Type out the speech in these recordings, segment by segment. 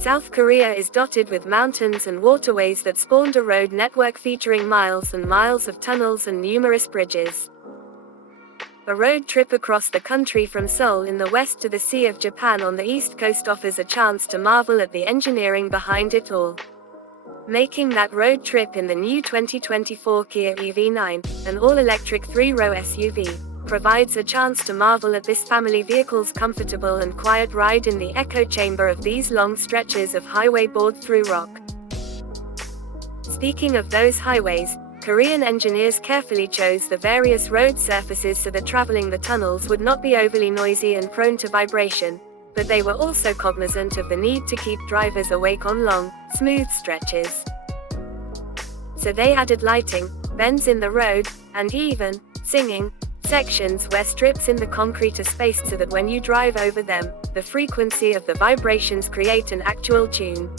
South Korea is dotted with mountains and waterways that spawned a road network featuring miles and miles of tunnels and numerous bridges. A road trip across the country from Seoul in the west to the Sea of Japan on the east coast offers a chance to marvel at the engineering behind it all. Making that road trip in the new 2024 Kia EV9, an all-electric 3-row SUV, provides a chance to marvel at this family vehicle's comfortable and quiet ride in the echo chamber of these long stretches of highway bored through rock. Speaking of those highways, Korean engineers carefully chose the various road surfaces so that traveling the tunnels would not be overly noisy and prone to vibration, but they were also cognizant of the need to keep drivers awake on long, smooth stretches. So they added lighting, bends in the road, and even singing sections where strips in the concrete are spaced so that when you drive over them, the frequency of the vibrations create an actual tune.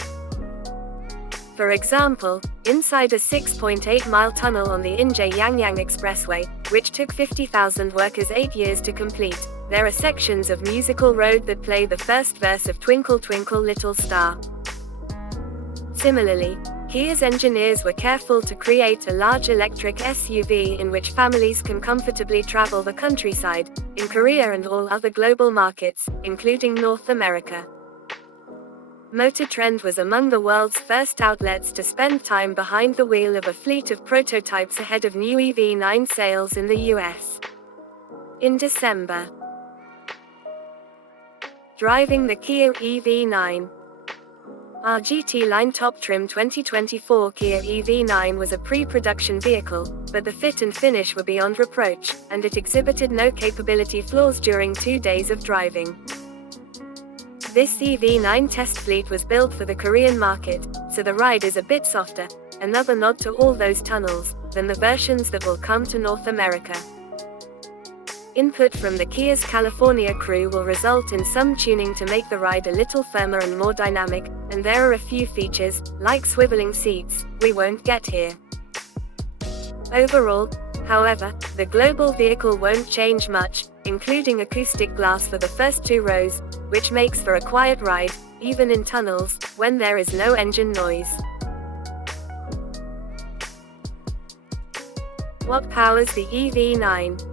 For example, inside a 6.8-mile tunnel on the Inje-Yangyang Expressway, which took 50,000 workers 8 years to complete, there are sections of musical road that play the first verse of Twinkle Twinkle Little Star. Similarly, Kia's engineers were careful to create a large electric SUV in which families can comfortably travel the countryside, in Korea and all other global markets, including North America. Motor Trend was among the world's first outlets to spend time behind the wheel of a fleet of prototypes ahead of new EV9 sales in the US. In December. Driving the Kia EV9. Our GT Line Top Trim 2024 Kia EV9 was a pre-production vehicle, but the fit and finish were beyond reproach, and it exhibited no capability flaws during 2 days of driving. This EV9 test fleet was built for the Korean market, so the ride is a bit softer, another nod to all those tunnels, than the versions that will come to North America. Input from the Kia's California crew will result in some tuning to make the ride a little firmer and more dynamic, and there are a few features, like swiveling seats, we won't get here. Overall, however, the global vehicle won't change much, including acoustic glass for the first 2 rows, which makes for a quiet ride, even in tunnels, when there is no engine noise. What powers the EV9?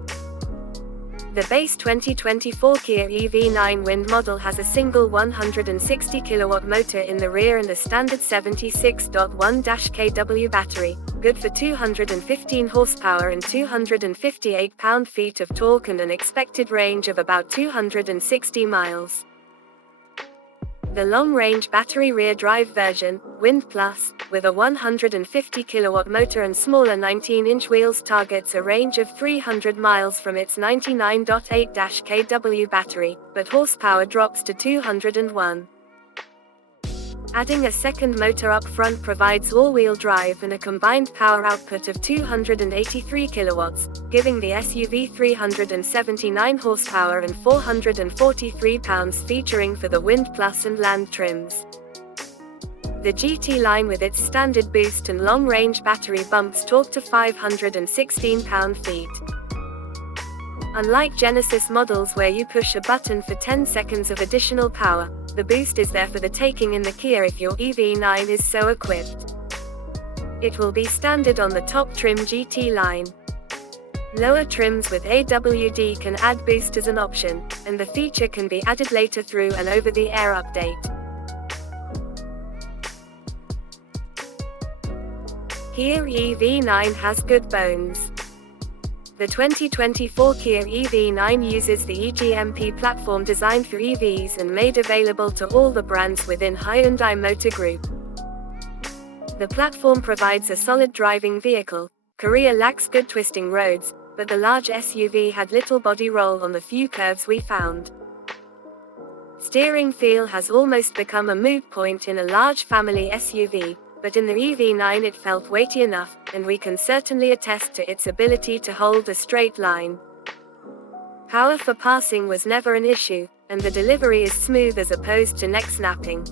The base 2024 Kia EV9 Wind model has a single 160 kW motor in the rear and a standard 76.1 kW battery, good for 215 horsepower and 258 pound-feet of torque and an expected range of about 260 miles. The long-range battery rear-drive version, Wind Plus, with a 150 kW motor and smaller 19-inch wheels targets a range of 300 miles from its 99.8 kW battery, but horsepower drops to 201. Adding a second motor up front provides all-wheel drive and a combined power output of 283 kilowatts, giving the SUV 379 horsepower and 443 pounds featuring for the Wind Plus and Land trims. The GT line with its standard boost and long-range battery bumps torque to 516 pound-feet. Unlike Genesis models where you push a button for 10 seconds of additional power, the boost is there for the taking in the Kia if your EV9 is so equipped. It will be standard on the top trim GT line. Lower trims with AWD can add boost as an option, and the feature can be added later through an over-the-air update. Kia EV9 has good bones. The 2024 Kia EV9 uses the eGMP platform designed for EVs and made available to all the brands within Hyundai Motor Group. The platform provides a solid driving vehicle. Korea lacks good twisting roads, but the large SUV had little body roll on the few curves we found. Steering feel has almost become a moot point in a large family SUV, but in the EV9 it felt weighty enough, and we can certainly attest to its ability to hold a straight line. Power for passing was never an issue, and the delivery is smooth as opposed to neck snapping.